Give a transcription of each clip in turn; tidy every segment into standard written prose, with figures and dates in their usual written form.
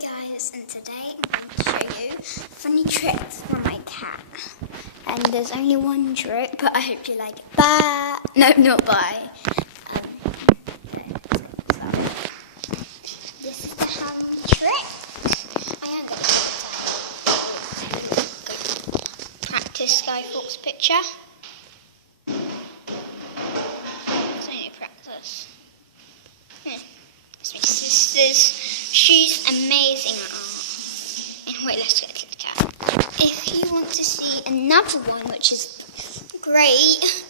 guys, and today I'm going to show you funny tricks from my cat. And there's only one trick, but I hope you like it. Bye! No, not bye. This is the ham trick. I am going to practice Sky Fox picture. It's only practice. It's my sister's. She's amazing at art. Anyway, let's go to the cat. If you want to see another one, which is great,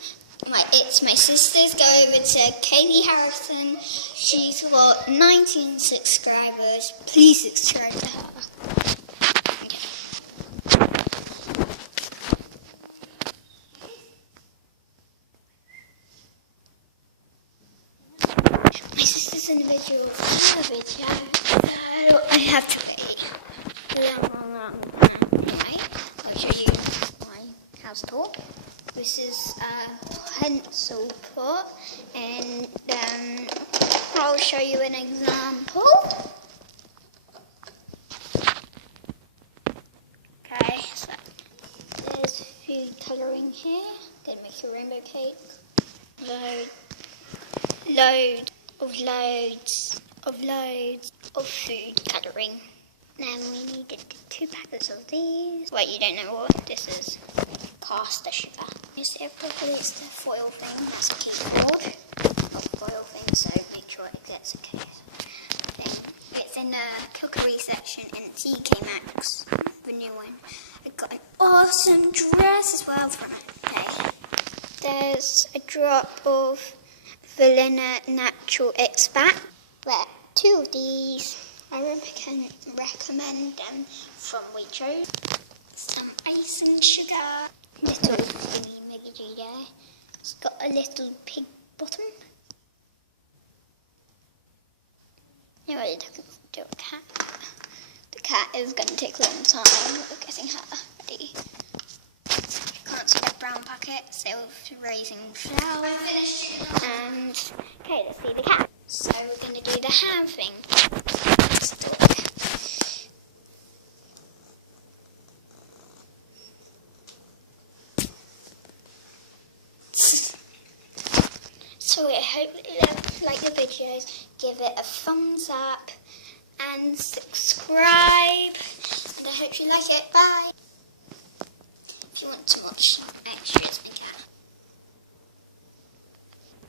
it's my sister's, go over to Kaylee Harrison. She's got 19 subscribers. Please subscribe to her. My sister's in the video. I have to wait. Anyway, I'll show you my house tour. This is a pencil pot, and I'll show you an example. Okay, so there's food colouring here. Gonna make a rainbow cake. Loads of food colouring. Then we needed 2 packets of these. Wait, you don't know what this is? Caster sugar. Is it probably it's the foil thing? That's a keyboard of foil thing, so make sure it gets a case thing. It's in the cookery section in TK Maxx, the new one. I got an awesome dress as well from it. Okay. There's a drop of Vanilla Natural Extract. But 2 of these, I can recommend them from Waitrose. Some icing sugar. Little Meggy there. It's got a little pig bottom. You're really looking to a cat. The cat is going to take a long time. We're getting her ready. You can't see the brown packet, so raising flowers. And okay, let's see the cat. So we're going to do the ham thing. Let's do it. So I hope you like the videos. Give it a thumbs up and subscribe. And I hope you like it. Bye. If you want to watch extras, big cat.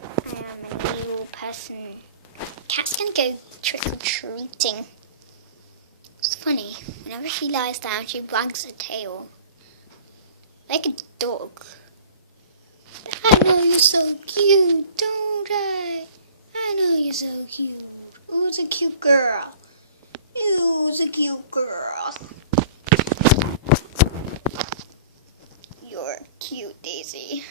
I am an evil person. Cats can go trick-or-treating. It's funny, whenever she lies down, she wags her tail. Like a dog. I know you're so cute, don't I? I know you're so cute. Who's a cute girl? Who's a cute girl? You're cute, Daisy.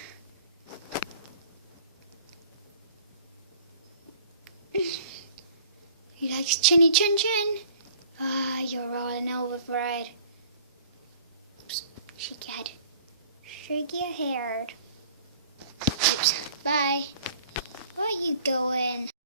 You like Chinny Chin Chin? Ah, you're all in over bread. Oops, shake your hair. Oops, bye. Where are you going?